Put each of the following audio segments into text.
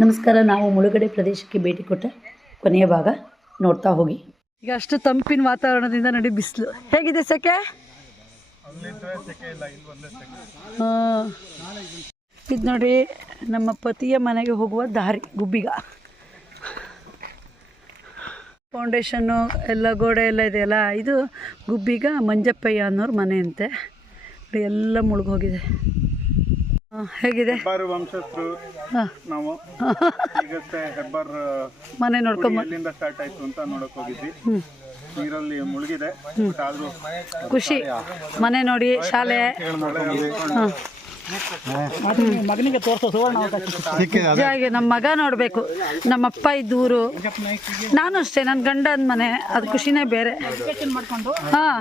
ನಮಸ್ಕಾರ, ನಾವು ಮುಳುಗಡೆ ಪ್ರದೇಶಕ್ಕೆ ಭೇಟಿ ಕೊಟ್ಟ ಕೊನೆಯ ಭಾಗ ನೋಡ್ತಾ ಹೋಗಿ. ಈಗ ಅಷ್ಟು ತಂಪಿನ ವಾತಾವರಣದಿಂದ ನಡಿ ಬಿಸಿಲು. ಹೇಗಿದೆ ಸೆಕೆ? ಇದು ನೋಡಿ ನಮ್ಮ ಪತಿಯ ಮನೆಗೆ ಹೋಗುವ ದಾರಿ, ಗುಬ್ಬಿಗ. ಫೌಂಡೇಶನ್ನು ಎಲ್ಲ ಗೋಡೆ ಎಲ್ಲ ಇದೆಯಲ್ಲ, ಇದು ಗುಬ್ಬಿಗ ಮಂಜಪ್ಪಯ್ಯ ಅನ್ನೋರ ಮನೆಯಂತೆ. ಎಲ್ಲ ಮುಳುಗೋಗಿದೆ ಹೇಗಿದೆ? ಹೆಬ್ಬಾರ್ ವಂಶಸ್ಥರು ನಾವು. ಈಗಷ್ಟೇ ಹೆಬ್ಬಾರ್ ಮನೆ ನೋಡ್ಕೊಂಡ್ ಎಲ್ಲಿಂದ ಸ್ಟಾರ್ಟ್ ಆಯ್ತು ಅಂತ ನೋಡಕ್ ಹೋಗಿದ್ವಿ. ನೀರಲ್ಲಿ ಮುಳುಗಿದೆ ಆದ್ರೂ ಖುಷಿ. ಮನೆ ನೋಡಿ ಶಾಲೆ. ಹಾಂ. ಮಗನಿಗೆ ತೋರಿಸೋ ಸುವರ್ಣ ನಮ್ಮ ಮಗ ನೋಡಬೇಕು. ನಮ್ಮಪ್ಪ ಇದ್ದೂರು. ನಾನು ಅಷ್ಟೇ ನನ್ನ ಗಂಡನ ಮನೆ ಅದು ಖುಷಿನೇ ಬೇರೆ. ಹಾಂ.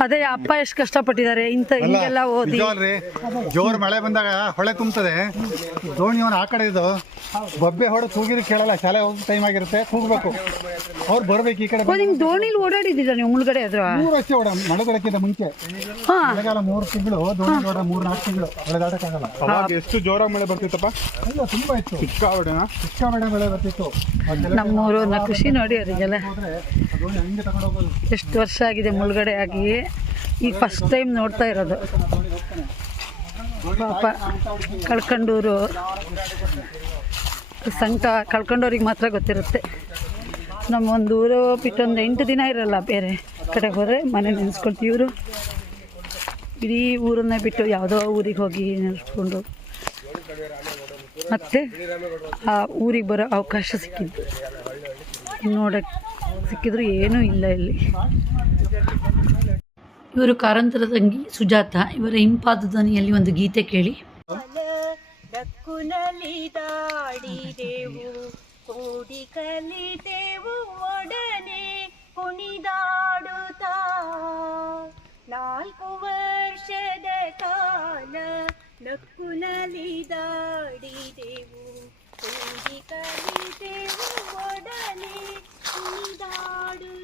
ಅದೇ ಅಪ್ಪ ಎಷ್ಟು ಕಷ್ಟಪಟ್ಟಿದ್ದಾರೆ. ಇಂಥ ಹಿಂಗೆಲ್ಲ ಓದಿ. ಜೋರ್ ಮಳೆ ಬಂದಾಗ ಹೊಳೆ ತುಂಬುತ್ತದೆ ದೋಣಿಯವನು ಆ ಕಡೆ ಇದು. ಬೊಬ್ಬೆ ಹೊಡೆ ಕೂಗಿದ್ರೆ ಕೇಳಲ್ಲ ಶಾಲೆ ಹೋಗೋ ಟೈಮ್ ಆಗಿರುತ್ತೆ ಕೂಗ್ಬೇಕು ಅವ್ರು ಬರ್ಬೇಕು ಈ ಕಡೆ ನಿಮ್ಗೆ ದೋಣಿಲಿ ಓಡಾಡಿದ್ದೀರಾ ನೀವು ಮುಳುಗಡೆ ಅದ್ರ ಮೂರು ವರ್ಷ ಓಡ ಮುಂಚೆ. ಹಾಂ. ಮಳೆಗಾಲ ಮೂರು ತಿಂಗಳು ದೋಣಿ ದೊಡ್ಡ ಮೂರ್ ನಾಲ್ಕು ತಿಂಗಳು. ಮಳೆ ದಾಟಕ್ಕಾಗಲ್ಲ ಅವಾಗ ಎಷ್ಟು ಜೋರಾಗಿ ಮಳೆ ಬರ್ತಿತ್ತಪ್ಪ? ಇಲ್ಲ ತುಂಬಾ ಇತ್ತು. ಸಿಕ್ಕಾಬಿಡೆನಾ ಸಿಕ್ಕಾಪಟ್ಟೆ ಮಳೆ ಬರ್ತಿತ್ತು. ನಮ್ಮೂರು ನ ಖುಷಿ ನೋಡಿ ಅವರಿಗೆಲ್ಲ. ಎಷ್ಟು ವರ್ಷ ಆಗಿದೆ ಮುಳುಗಡೆ ಆಗಿ. ಈಗ ಫಸ್ಟ್ ಟೈಮ್ ನೋಡ್ತಾ ಇರೋದು. ಪಾಪ ಕಳ್ಕೊಂಡೂರು. ಸಂಕಟ ಕಳ್ಕೊಂಡವ್ರಿಗೆ ಮಾತ್ರ ಗೊತ್ತಿರುತ್ತೆ. ನಮ್ಮೊಂದು ಊರು ಬಿಟ್ಟೊಂದು ಎಂಟು ದಿನ ಇರಲ್ಲ ಬೇರೆ ಕಡೆ ಹೋದರೆ ಮನೆ ನೆನೆಸ್ಕೊಳ್ತೀವಿ ಇವರು. ಇಡೀ ಊರನ್ನೇ ಬಿಟ್ಟು ಯಾವುದೋ ಊರಿಗೆ ಹೋಗಿ ನೆನೆಸ್ಕೊಂಡು ಮತ್ತೆ ಆ ಊರಿಗೆ ಬರೋ ಅವಕಾಶ ಸಿಕ್ಕಿದ್ದು. ನೋಡಕ್ಕೆ ಸಿಕ್ಕಿದ್ರು ಏನೂ ಇಲ್ಲ ಇಲ್ಲಿ. ಇವರು ಕಾರಂತರ ತಂಗಿ ಸುಜಾತ ಇವರ ಇಂಪಾದ ಧ್ವನಿಯಲ್ಲಿ ಒಂದು ಗೀತೆ ಕೇಳಿ. ಕಲಿತೆವು ಒಡನೆ ಕುಣಿದಾಡುತ್ತಾ. ನಾಲ್ಕು ವರ್ಷದ ಕಾಲ ನಕ್ಕು ನಲಿದಾಡಿದೆವು ಕೂಡಿ ಕಲಿದೆವು ಒಡನೆ ಕುಣಿದಾಡುತ್ತಾ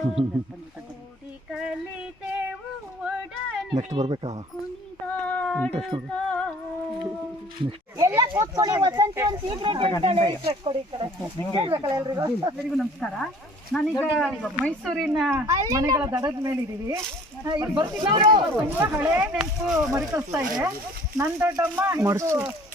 ಕೂಡಿ ಕಲಿತೆವು ಒಡನೆ ನೆಕ್ಸ್ಟ್ ಬರ್ಬೇಕಾ ನಿಮಗೆ ಎಲ್ಲರಿಗೂ ನಮಸ್ಕಾರ. ನಾನೀಗ ಮೈಸೂರಿನ ಮನೆಗಳ ದಡದ ಮೇಲಿದ್ದೀವಿ. ಇದೀವಿ ಇಲ್ಲಿ ಬರ್ತಿದ್ದವರು ತುಂಬಾ ಹಳೆ ನೆನಪು ಮರುಕಳಿಸ್ತಾ ಇದೆ. ನನ್ನ ದೊಡ್ಡಮ್ಮ ಇದು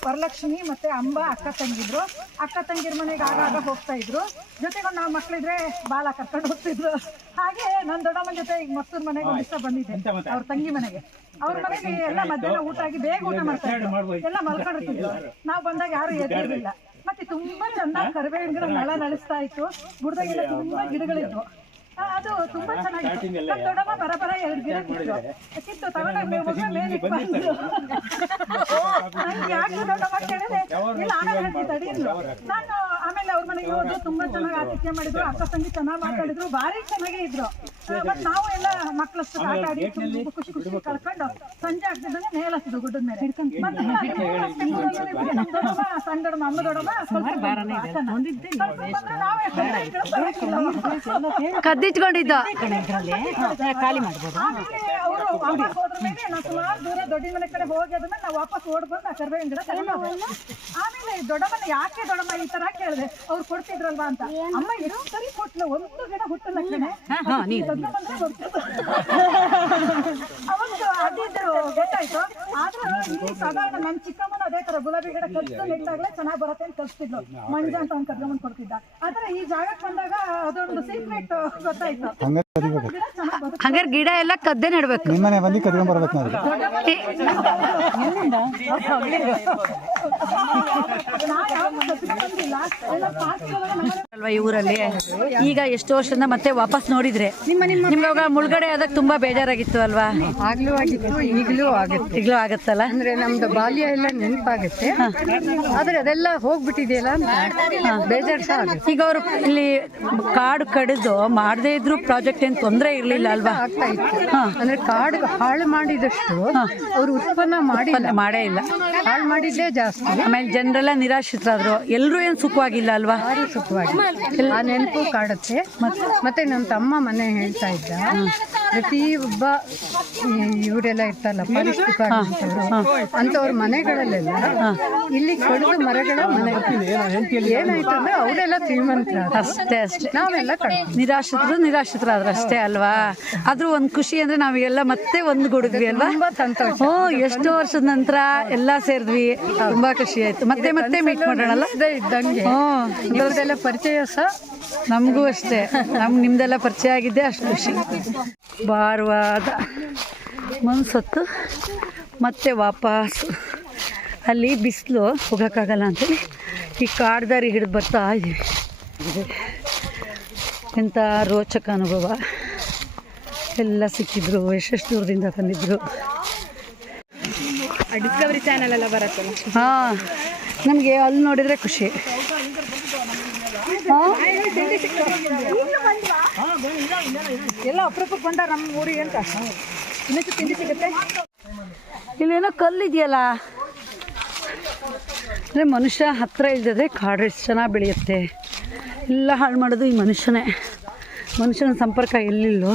ವರಲಕ್ಷ್ಮಿ ಮತ್ತೆ ಅಂಬ ಅಕ್ಕ ತಂಗಿದ್ರು. ಅಕ್ಕ ತಂಗಿರ ಮನೆಗೆ ಆಗಾಗ ಹೋಗ್ತಾ ಇದ್ರು. ಜೊತೆಗೆ ನಾವು ಮಕ್ಳಿದ್ರೆ ಬಾಲ ಕರ್ಕೊಂಡು ಹೋಗ್ತಿದ್ರು. ಹಾಗೆ ನನ್ನ ದೊಡ್ಡಮ್ಮನ ಜೊತೆ ಈಗ ಮಸ್ತೂರ್ ಮನೆಗೆ ಒಂದು ದಿವಸ ಬಂದಿದ್ದೆ ಅವ್ರ ತಂಗಿ ಮನೆಗೆ. ಅವ್ರ ಮನೆಗೆ ಎಲ್ಲ ಮಧ್ಯಾಹ್ನ ಊಟ ಆಗಿ ಬೇಗ ಊಟ ಮಾಡ್ತಾ ಇದ್ರು. ಎಲ್ಲ ಮಲ್ಕೊಂಡಿರ್ತಿದ್ರು ನಾವು ಬಂದಾಗ ಯಾರು ಎದ್ದಿರ್ಲಿಲ್ಲ. ಮತ್ತೆ ತುಂಬಾ ಚಂದ ಕರ್ಬೇವಿನ ಗಿಡ ನಳ ನಳಿಸ್ತಾ ಇತ್ತು. ಬುಡದಾಗೆಲ್ಲ ತುಂಬಾ ಗಿಡಗಳಿದ್ವು. ಅದು. ತುಂಬಾ ಚೆನ್ನಾಗಿತ್ತು. ನಮ್ಮ ದೊಡ್ಡಮ್ಮ ಬರ ಬರ ಎರಡು ಗಿಡ ಕಿತ್ತು ಕಿತ್ತು ತಗೊಂಡೋಗಿ ಮೇಲೆ ಬಂದ್ರು. ನಂಗೆ ಯಾಕೆ ದೊಡ್ಡಮ್ಮ ಕೇಳಿದ್ರೆ ಇಲ್ಲ ಆಮೇಲೆ. ನಾನು ಆಮೇಲೆ ಅವ್ರ ಮನೆಗೆ ಹೋದ್ರು ತುಂಬಾ ಚೆನ್ನಾಗಿ ಆತಿಥ್ಯ ಮಾಡಿದ್ರು ಅಕ್ಕ ತಂಗಿ ಚೆನ್ನಾಗಿ ಮಾತಾಡಿದ್ರು ಭಾರಿ ಚೆನ್ನಾಗೇ ಇದ್ರು. ಬಟ್ ನಾವು ಎಲ್ಲ ಮಕ್ಕಳಷ್ಟು ಆಟ ಆಡಿ ತುಂಬ ಖುಷಿ ಖುಷಿ ಕಳ್ಕೊಂಡು ಸಂಜೆ ಆಗ್ತಿದ್ದಂಗೆ ಮೇಲೆ ಹಾಕಿದ್ರು ಗುಡ್ಡದ ಮೇಲೆ. ಸಣ್ಣ ದೊಡ್ಡಮ್ಮ ಅಮ್ಮ ದೊಡ್ಡಮ್ಮ. ಕದ್ದಿಟ್ಕೊಂಡಿದ್ದ. ಆಮೇಲೆ ಅವರು ವಾಪಸ್ ಹೋದ್ರ ಮೇಲೆ ನಾವು ಸುಮಾರು ದೂರ ದೊಡ್ಡ ಮನೆ ಕಡೆ ಹೋಗಿ ಅದನ್ನ ನಾವು ವಾಪಸ್ ಓಡ್ ಬಂದು ಆ ಕರ್ಬೇವಿನ ಗಿಡ. ಆಮೇಲೆ ದೊಡ್ಡಮ್ಮನ ಯಾಕೆ ದೊಡ್ಡಮ್ಮ ಈ ತರ ಕೇಳಿದೆ? ಅವ್ರು ಕೊಡ್ತಿದ್ರಲ್ವಾ ಅಂತ. ಅಮ್ಮ ಎಷ್ಟು ಸರಿ ಕೊಟ್ಲು. ಒಂದು ಗಿಡ ಹುಟ್ಟಲ್ಲ ಕಣೆ. ಅದಿದ್ರು ಗೊತ್ತಾಯ್ತು. ಆದ್ರೂ ಇಲ್ಲಿ ಸಾಧಾರಣ ನಮ್ಮ ಚಿಕ್ಕಮ್ಮನ ಅದೇ ತರ ಗುಲಾಬಿ ಗಿಡ ಕಲ್ಸ್ಕೊಂಡು ಇಟ್ಟಾಗ್ಲೇ ಚೆನ್ನಾಗಿ ಬರತ್ತೆ ಅಂತ ಕಲ್ಸ್ತಿದ್ಲು. ಮಂಜ ಅಂತ ಒಂದು ಕರ್ಕೊಂಡ್ ಕೊಡ್ತಿದ್ದ. ಆದ್ರೆ ಈ ಜಾಗಕ್ಕೆ ಬಂದಾಗ ಅದೊಂದು ಸೀಕ್ರೆಟ್ ಗೊತ್ತಾಯ್ತು. ಹಂಗೆ ಗಿಡ ಚೆನ್ನಾಗಿ ಬರುತ್ತೆ. ಹಂಗಾರೆ ಗಿಡ ಎಲ್ಲ ಕದ್ದೆ ನೆಡ್ಬೇಕು. ನಿಮ್ಮನೆ ಬಂದು ಕದ್ಕೊಂಡ್ ಬರ್ಬೇಕು ನಾವು. ಅಲ್ವಾ ಈ ಊರಲ್ಲಿ? ಈಗ ಎಷ್ಟು ವರ್ಷದಿಂದ ಮತ್ತೆ ವಾಪಸ್ ನೋಡಿದ್ರೆ. ನಿಮ್ಗೆ ಅವಾಗ ಮುಳುಗಡೆ ಆದಾಗ ತುಂಬಾ ಬೇಜಾರಾಗಿತ್ತು ಅಲ್ವಾ? ಆಗ್ಲೂ ಆಗಿತ್ತು. ಈಗಲೂ ಆಗುತ್ತೆ. ಈಗಲೂ ಆಗುತ್ತಲ್ಲ? ಅಂದ್ರೆ ನಮ್ದು ಬಾಲ್ಯ ಎಲ್ಲ ನೆನಪಾಗುತ್ತೆ. ಆದ್ರೆ ಅದೆಲ್ಲ ಹೋಗ್ಬಿಟ್ಟಿದೆಯಲ್ಲ ಅಂತ? ಬೇಜಾರ್ ಸಹ ಆಗುತ್ತೆ. ಈಗ ಅವರು ಇಲ್ಲಿ ಕಾಡು ಕಡಿದು ಮಾಡದೇ ಇದ್ರು ಪ್ರಾಜೆಕ್ಟ್ ಏನ್ ತೊಂದರೆ ಇರ್ಲಿಲ್ಲ ಅಲ್ವಾ? ಆಗ್ತಾ ಇತ್ತು. ಅಂದ್ರೆ ಕಾಡು ಹಾಳು ಮಾಡಿದಷ್ಟು ಅವ್ರು ಉತ್ಪನ್ನ ಮಾಡಿ ಮಾಡೇ ಇಲ್ಲ. ಹಾಳು ಮಾಡಿದ್ದೇ ಜಾಸ್ತಿ. ಆಮೇಲೆ ಜನರೆಲ್ಲ ನಿರಾಶ್ರಿತರಾದ್ರು. ಎಲ್ಲರೂ ಏನ್ ಸುಖವಾಗಿಲ್ಲ ಅಲ್ವಾ? ಯಾರು ಸುಖವಾಗಿ ಆ ನೆನಪು ಕಾಡುತ್ತೆ. ಮತ್ತೆ? ನನ್ನ ತಮ್ಮ ಮನೆ ಹೇಳ್ತಾ ಇದ್ದ. ಪ್ರತಿ ಒಬ್ಬ ಇವರೆಲ್ಲ ಇರ್ತಲ್ಲ ಪರಿಸ್ಥಿತಿ ಅಂತವ್ರ ಮನೆಗಳಲ್ಲೆಲ್ಲ ಇಲ್ಲಿ ಕಡಿದು ಮರಗಳ ಮನೆ. ಏನಾಯ್ತು ಅಂದ್ರೆ ಅವರೆಲ್ಲ ಶ್ರೀಮಂತರ ಅಷ್ಟೇ ಅಷ್ಟೇ. ನಾವೆಲ್ಲ ನಿರಾಶ್ರಿತರು ನಿರಾಶ್ರಿತರಾದ್ರು ಅಷ್ಟೇ ಅಲ್ವಾ? ಆದ್ರೂ ಒಂದ್ ಖುಷಿ ಅಂದ್ರೆ ನಾವೆಲ್ಲ ಮತ್ತೆ ಒಂದು ಗುಡಿದ್ವಿ ಅಲ್ವಾ? ಸಂತೋಷ. ಓ ಎಷ್ಟು ವರ್ಷದ ನಂತರ ಎಲ್ಲಾ ಸೇರಿದ್ವಿ. ತುಂಬಾ ಖುಷಿ ಆಯ್ತು. ಮತ್ತೆ ಮತ್ತೆ ಮೀಟ್ ಮಾಡೋಣಲ್ಲ? ಇದ್ದೇ ಇದ್ದಂಗೆ. ಹ್ಞೂ ಪರಿಚಯ ಸಹ ನಮಗೂ ಅಷ್ಟೇ. ನಮ್ಗೆ ನಿಮ್ದೆಲ್ಲ ಪರಿಚಯ ಆಗಿದ್ದೆ ಅಷ್ಟು ಖುಷಿ. ಭಾರವಾದ ಮನ್ಸೊತ್ತು ಮತ್ತೆ ವಾಪಸ್ ಅಲ್ಲಿ ಬಿಸಿಲು ಹೋಗೋಕ್ಕಾಗಲ್ಲ ಅಂತೇಳಿ ಈ ಕಾಡ್ದಾರಿ ಹಿಡಿದು ಬರ್ತಾ ಇದ್ದೀವಿ. ಎಂಥ ರೋಚಕ ಅನುಭವ. ಎಲ್ಲ ಸಿಕ್ಕಿದ್ರು ಎಷ್ಟೆಷ್ಟು ದೂರದಿಂದ ಬಂದಿದ್ರು ಡಿಸ್ಕವರಿ ಚಾನೆಲ್ ಎಲ್ಲ ಬರತ್ತೆ ಹಾಂ ನಮಗೆ ಅಲ್ಲಿ ನೋಡಿದರೆ ಖುಷಿ. ಎಲ್ಲ ಅಪ್ರೂಪಕ್ಕೆ ಬಂದ ನಮ್ಮ ಊರಿಗೆ ಅಂತ. ಇನ್ನಷ್ಟು ತಿಂಡಿ ಸಿಗುತ್ತೆ? ಇಲ್ಲೇನೋ ಕಲ್ಲಿದೆಯಲ್ಲ? ಅಂದರೆ ಮನುಷ್ಯ ಹತ್ತಿರ ಇಲ್ದಿದ್ರೆ ಕಾಡು ಎಷ್ಟು ಚೆನ್ನಾಗಿ ಬೆಳೆಯುತ್ತೆ. ಎಲ್ಲ ಹಾಳು ಮಾಡೋದು ಈ ಮನುಷ್ಯನೇ. ಮನುಷ್ಯನ ಸಂಪರ್ಕ ಎಲ್ಲಿಲ್ಲೋ?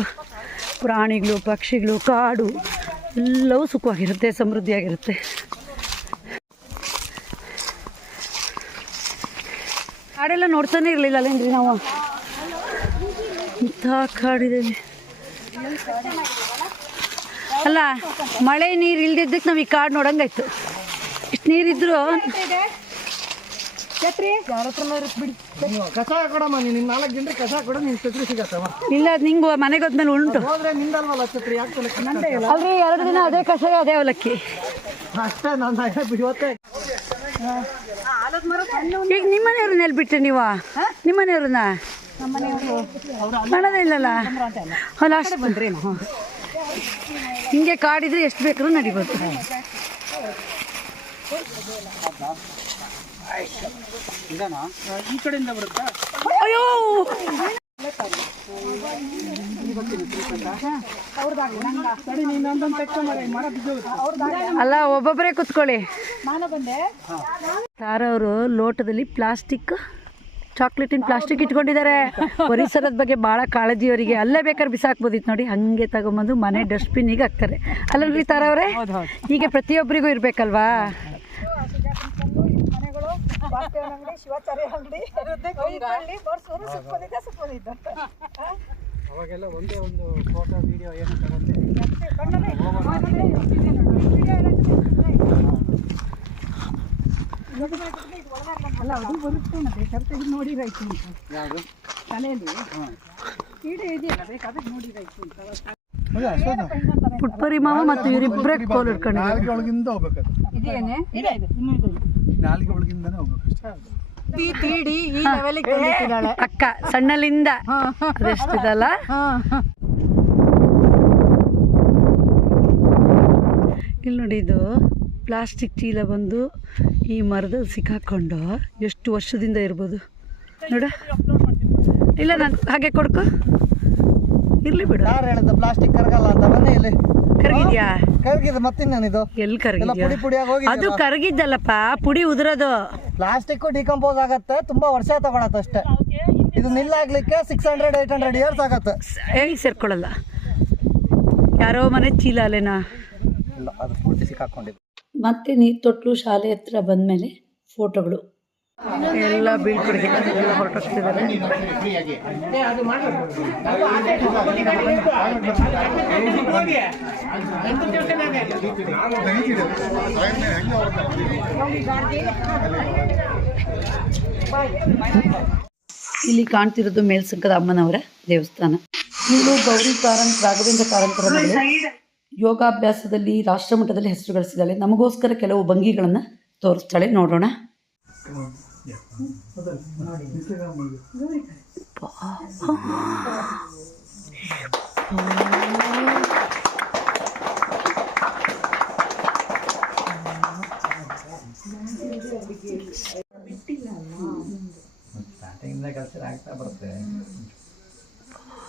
ಪ್ರಾಣಿಗಳು, ಪಕ್ಷಿಗಳು, ಕಾಡು, ಎಲ್ಲವೂ ಸುಖವಾಗಿರುತ್ತೆ, ಸಮೃದ್ಧಿಯಾಗಿರುತ್ತೆ. ಕಾಡೆಲ್ಲ ನೋಡ್ತಾನೆ ಇರಲಿಲ್ಲ ಅಲ್ಲೇನ್ರಿ ನಾವು? ಇಂಥ ಕಾಡಿದೆ. ಅಲ್ಲ ಮಳೆ ನೀರು ಇಲ್ದಿದ್ದಕ್ಕೆ ನಾವು ಈ ಕಾಡು ನೋಡಂಗಾಯ್ತು. ಇಷ್ಟು ನೀರಿದ್ರು ಕಸ ಕೊಡಮ್ಮ ನೀನು ನಾಲ್ಕು ದಿನ ಕಸ ಕೊಡ ನೀನು ಛತ್ರಿ ಸಿಗತ್ತವ ಇಲ್ಲ ಅದು ನಿಂಗೆ ಮನೆಗೆ ಹೋದ್ಮೇಲೆ ಉಂಟು. ಹೋದ್ರೆ ನಿಂದಲ್ವಲ್ಲ ಛತ್ರಿ ಯಾಕೆ ಅಲ್ರಿ ಎರಡು ದಿನ ಅದೇ ಕಷಾಯ ಅದೇ ಅವಲಕ್ಕಿ. ಅಷ್ಟೇ ಇವತ್ತೇ. ಈಗ ನಿಮ್ಮ ಮನೆಯವ್ರನ್ನ ಎಲ್ಲಿ ಬಿಟ್ರಿ ನೀವು ನಿಮ್ಮ ಮಾಡೋದೇ ಇಲ್ಲಲ್ಲ? ಅಲ್ಲ. ಅಷ್ಟು ಬಂದ್ರಿ ಹಿಂಗೆ ಕಾಡಿದ್ರೆ ಎಷ್ಟು ಬೇಕಾದ್ರೂ ನಡಿಬೋದು. ಈ ಕಡೆಯಿಂದ ಬರುತ್ತಾ ಅಯ್ಯೋ! ಅಲ್ಲ ಒಬ್ಬೊಬ್ಬರೇ ಕುತ್ಕೊಳ್ಳಿ. ತಾರವರು ಲೋಟದಲ್ಲಿ ಪ್ಲಾಸ್ಟಿಕ್ ಚಾಕ್ಲೇಟಿನ ಪ್ಲಾಸ್ಟಿಕ್ ಇಟ್ಕೊಂಡಿದ್ದಾರೆ. ಪರಿಸರದ ಬಗ್ಗೆ ಭಾಳ ಕಾಳಜಿ ಅವರಿಗೆ. ಅಲ್ಲೇ ಬೇಕಾದ್ರೆ ಬಿಸಾಕ್ಬೋದಿತ್ತು ನೋಡಿ ಹಂಗೆ ತಗೊಂಬಂದು ಮನೆ ಡಸ್ಟ್ಬಿನ್ನಿಗೆ ಹಾಕ್ತಾರೆ. ಅಲ್ಲಲ್ರಿ ತಾರವ್ರೆ ಹೀಗೆ ಪ್ರತಿಯೊಬ್ಬರಿಗೂ ಇರಬೇಕಲ್ವಾ? ಅವಾಗೆಲ್ಲ ಒಂದೇ ಒಂದು ಫೋಟೋ ವಿಡಿಯೋ ಏನು ತಗೊಂಡೆ ಅಲ್ಲ ಅದು ಬರುತ್ತೆ ಮತ್ತೆ ಕರೆಕ್ಟಾಗಿ ನೋಡಿರಾಯ್ತು ಅಂತ. ಯಾವುದು? ತಲೆಯಲ್ಲಿ. ಕೀಡೆ ಇದೆಯಲ್ಲ ಬೇಕಾದ್ರೆ ನೋಡಿರಾಯ್ತು ಅಂತ. ಪುಟ್ಪರಿ ಮಾವ ಮತ್ತು ಇವರಿಬ್ಬರೇ ಕೋಲ್ ಹಿಡ್ಕೊಂಡಿದ್ದಾರೆ ನಾಲ್ಗೆ ಒಳಗಿಂದ ಹೋಗ್ಬೇಕು ಅದು. ಇದೆಯೇನೆ ಇದೆ ಇನ್ನೂ ಇದೆ. ನಾಲ್ಗೆ ಒಳಗಿಂದನೇ ಹೋಗ್ಬೇಕು ಅಷ್ಟೇ. ಅಕ್ಕ ಸಣ್ಣಲಿಂದ ಅದೆಷ್ಟಿದಲ್ಲ? ಇಲ್ಲಿ ನೋಡಿ ಇದು. ಪ್ಲಾಸ್ಟಿಕ್ ಚೀಲ ಬಂದು ಈ ಮರದಲ್ಲಿ ಸಿಕ್ಕಾಕೊಂಡು ಎಷ್ಟು ವರ್ಷದಿಂದ ಇರ್ಬೋದು? ನೋಡ. ಇಲ್ಲ ನಾನು ಹಾಗೆ ಕೊಡ್ಕೊ. ಇರ್ಲಿ ಬಿಡು. ಯಾರು ಪ್ಲಾಸ್ಟಿಕ್ ಕರಗಲ್ಲ ಅಂತ ಬನ್ನಿ ಇಲ್ಲಿ. ಕರಗಿದ್ಯಾ? ಕರಗಿದೆ ಮತ್ತಿನ್ನೇನಿದು ಎಲ್ಲಿ ಎಲ್ಲ ಕರಗಿದ್ಯಾ? ಪುಡಿ ಪುಡಿಯಾಗಿ ಹೋಗಿ ಅದು ಕರಗಿದ್ದಲ್ಲಪ್ಪ ಪುಡಿ ಉದುರೋದು. ಪ್ಲಾಸ್ಟಿಕ್ ಡಿಕಂಪೋಸ್ ಆಗತ್ತೆ ತುಂಬಾ ವರ್ಷ ತಗೊಳತ್ತೆ ಅಷ್ಟೇ. ಇದು ನಿಲ್ಲಾಗ್ಲಿಕ್ಕೆ six hundred eight hundred years ಆಗತ್ತೆ. ಹೇಗೆ ಸೇರ್ಕೊಳ್ಳಲ್ಲ. ಯಾರೋ ಮನೆ ಚೀಲ ಅಲ್ಲೇನಾ? ಇಲ್ಲ ಅದು ಪೂರ್ತಿ ಸಿಕ್ಕಾಕೊಂಡಿದ್ದು. ಮತ್ತೆ ನೀರು ತೊಟ್ಲು ಶಾಲೆ ಹತ್ರ ಬಂದಮೇಲೆ ಫೋಟೋಗಳು. ಎಲ್ಲ ಬೀಳ್ಕೊಡುಗೆ ಎಲ್ಲ ಹೊರಟೋಗ್ತಿದ್ದಾರೆ. ಇಲ್ಲಿ ಕಾಣ್ತಿರೋದು ಮೇಲ್ಸಂಕದ ಅಮ್ಮನವರ ದೇವಸ್ಥಾನ. ಇಲ್ಲಿ ಗೌರಿ ಕಾರಂತ್ ರಾಘವೇಂದ್ರ ಕಾರಂತರ ಯೋಗಾಭ್ಯಾಸದಲ್ಲಿ ರಾಷ್ಟ್ರಮಟ್ಟದಲ್ಲಿ ಹೆಸರು ಗಳಿಸಿದ್ದಾಳೆ. ನಮಗೋಸ್ಕರ ಕೆಲವು ಭಂಗಿಗಳನ್ನು ತೋರಿಸ್ತಾಳೆ. ನೋಡೋಣ.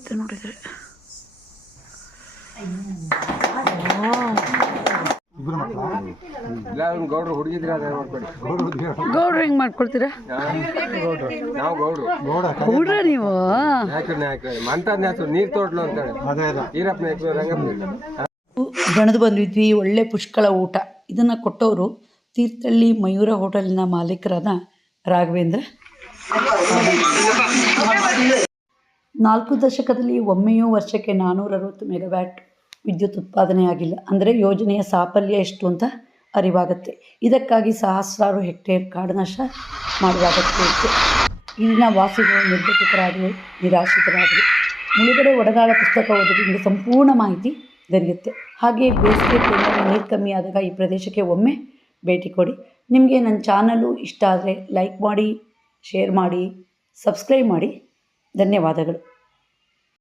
ಆಗುತ್ತೆ ನೋಡಿದ್ರೆ. ಗೌಡ್ರು ಹುಡುಗಿದ್ರೆ ಗೌಡ್ರು ಹೆಂಗೆ ಮಾಡ್ಕೊಳ್ತೀರಾ? ನಾವು ಗೌಡ್ರು. ಗೌಡ್ರ ನೀರ್ ತೋಟ್ಲು ಅಂತೇಳಿ. ಬಂದಿದ್ವಿ ಒಳ್ಳೆ ಪುಷ್ಕಳ ಊಟ. ಇದನ್ನು ಕೊಟ್ಟವರು ತೀರ್ಥಹಳ್ಳಿ ಮಯೂರ ಹೋಟೆಲ್ನ ಮಾಲೀಕರಾದ ರಾಘವೇಂದ್ರ. ನಾಲ್ಕು ದಶಕದಲ್ಲಿ ಒಮ್ಮೆಯೂ ವರ್ಷಕ್ಕೆ ನಾನ್ನೂರ ಅರವತ್ತು ಮೆಗಾವ್ಯಾಟ್ ವಿದ್ಯುತ್ ಉತ್ಪಾದನೆ ಆಗಿಲ್ಲ. ಅಂದರೆ ಯೋಜನೆಯ ಸಾಫಲ್ಯ ಎಷ್ಟು ಅಂತ ಅರಿವಾಗುತ್ತೆ. ಇದಕ್ಕಾಗಿ ಸಹಸ್ರಾರು ಹೆಕ್ಟೇರ್ ಕಾಡುನಾಶ ಮಾಡುವಾಗತ್ತೆ ಇತ್ತು. ಇಲ್ಲಿನ ವಾಸಿಗಳು ನಿರ್ಗತಿಕರಾದರು ನಿರಾಶ್ರಿತರಾದರು. ಮುಳುಗಡೆ ಒಡಗಾಳ ಪುಸ್ತಕ ಓದೋದ್ರಿಂದ ಸಂಪೂರ್ಣ ಮಾಹಿತಿ ದೊರೆಯುತ್ತೆ. ಹಾಗೆ ಬೇಸಿಗೆ ಟೈಮಲ್ಲಿ ನೀರು ಕಮ್ಮಿ ಆದಾಗ ಈ ಪ್ರದೇಶಕ್ಕೆ ಒಮ್ಮೆ ಭೇಟಿ ಕೊಡಿ. ನಿಮಗೆ ನನ್ನ ಚಾನಲು ಇಷ್ಟ ಆದರೆ ಲೈಕ್ ಮಾಡಿ, ಶೇರ್ ಮಾಡಿ, ಸಬ್ಸ್ಕ್ರೈಬ್ ಮಾಡಿ. ಧನ್ಯವಾದಗಳು.